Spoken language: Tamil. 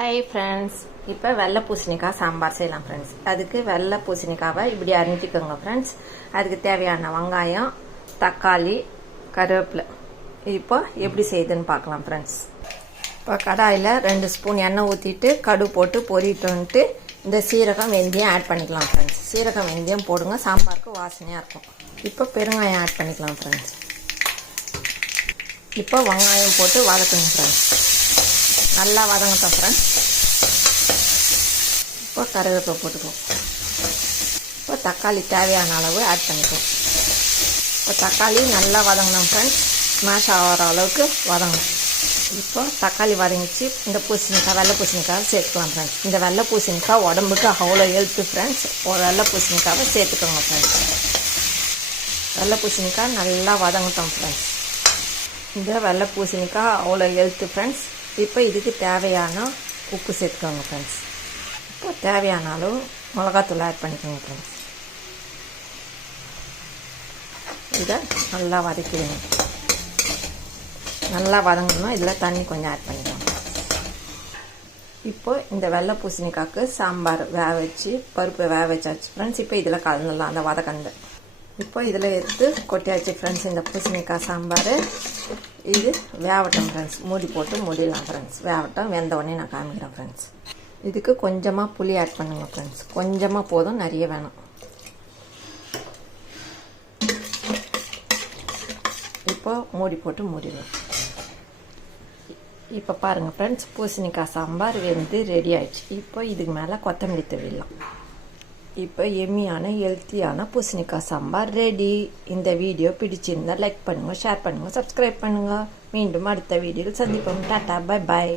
ஹாய் ஃப்ரெண்ட்ஸ், இப்போ வெள்ளை பூசணிக்காய் சாம்பார் செய்யலாம் ஃப்ரெண்ட்ஸ். அதுக்கு வெள்ளை பூசணிக்காவை இப்படி அரிஞ்சிக்கோங்க ஃப்ரெண்ட்ஸ். அதுக்கு தேவையான வெங்காயம், தக்காளி, கருவேப்பிலை. இப்போ எப்படி செய்யுதுன்னு பார்க்கலாம் ஃப்ரெண்ட்ஸ். இப்போ கடாயில் 2 ஸ்பூன் எண்ணெய் ஊற்றிட்டு கடுகு போட்டு பொரிட்டோன்ட்டு இந்த சீரகம் வெந்தயம் ஆட் பண்ணிக்கலாம் ஃப்ரெண்ட்ஸ். சீரகம் வெந்தயம் போடுங்க, சாம்பாருக்கு வாசனையாக இருக்கும். இப்போ பெருங்காயம் ஆட் பண்ணிக்கலாம் ஃப்ரெண்ட்ஸ். இப்போ வெங்காயம் போட்டு வதக்குங்க ஃப்ரெண்ட்ஸ். நல்லா வதங்கட்டும் ஃப்ரெண்ட்ஸ். இப்போ கருவேப்பிலை போட்டுக்குவோம். இப்போ தக்காளி தேவையான அளவு ஆட் பண்ணிக்குவோம். இப்போ தக்காளி நல்லா வதங்கணும் ஃப்ரெண்ட்ஸ். ஸ்மாஷ் ஆகிற அளவுக்கு வதங்கணும். இப்போ தக்காளி வதங்கிச்சு. இந்த பூசணிக்காய், வெள்ளை பூசணிக்காவை சேர்த்துக்கலாம் ஃப்ரெண்ட்ஸ். இந்த வெள்ளை பூசணிக்காய் உடம்புக்கு அவ்வளோ ஹெல்த்து ஃப்ரெண்ட்ஸ். ஒரு வெள்ளை பூசணிக்காவை சேர்த்துக்கோங்க ஃப்ரெண்ட்ஸ். வெள்ளை பூசணிக்காய் நல்லா வதங்கட்டும் ஃப்ரெண்ட்ஸ். இந்த வெள்ளை பூசணிக்காய் அவ்வளோ ஹெல்த்து ஃப்ரெண்ட்ஸ். இப்போ இதுக்கு தேவையான உப்பு சேர்த்துக்கோங்க ஃப்ரெண்ட்ஸ். இப்போ தேவையான அளவு மிளகாத்தூள் ஆட் பண்ணிக்கோங்க ஃப்ரெண்ட்ஸ். இதை நல்லா வதக்கிடுங்க. நல்லா வதங்கணும். இதில் தண்ணி கொஞ்சம் ஆட் பண்ணிக்கோங்க. இப்போ இந்த வெள்ளை பூசணிக்காய்க்கு சாம்பார் வேக வச்சு பருப்பு வேக வச்சாச்சு ஃப்ரெண்ட்ஸ். இப்போ இதில் கலந்துடலாம் அந்த வதக்கண்டு. இப்போ இதில் எடுத்து கொட்டியாச்சு ஃப்ரெண்ட்ஸ் இந்த பூசணிக்காய் சாம்பார். இது வேகட்டும் ஃப்ரெண்ட்ஸ். மூடி போட்டு மூடிடலாம் ஃப்ரெண்ட்ஸ். வேகட்டும். வெந்த உடனே நான் காமிக்கிறேன் ஃப்ரெண்ட்ஸ். இதுக்கு கொஞ்சமாக புளி ஆட் பண்ணுங்க ஃப்ரெண்ட்ஸ். கொஞ்சமாக போதும், நிறைய வேணும். இப்போ மூடி போட்டு மூடிடலாம். இப்போ பாருங்கள் ஃப்ரெண்ட்ஸ், பூசணிக்காய் சாம்பார் வெந்து ரெடி ஆயிடுச்சு. இப்போ இதுக்கு மேலே கொத்தமல்லி தூவிடலாம். இப்போ எம்மியான ஹெல்த்தியான பூசணிக்காய் சாம்பார் ரெடி. இந்த வீடியோ பிடிச்சிருந்தால் லைக் பண்ணுங்கள், ஷேர் பண்ணுங்கள், சப்ஸ்கிரைப் பண்ணுங்கள். மீண்டும் அடுத்த வீடியோவில் சந்திப்போம். Tata, bye bye.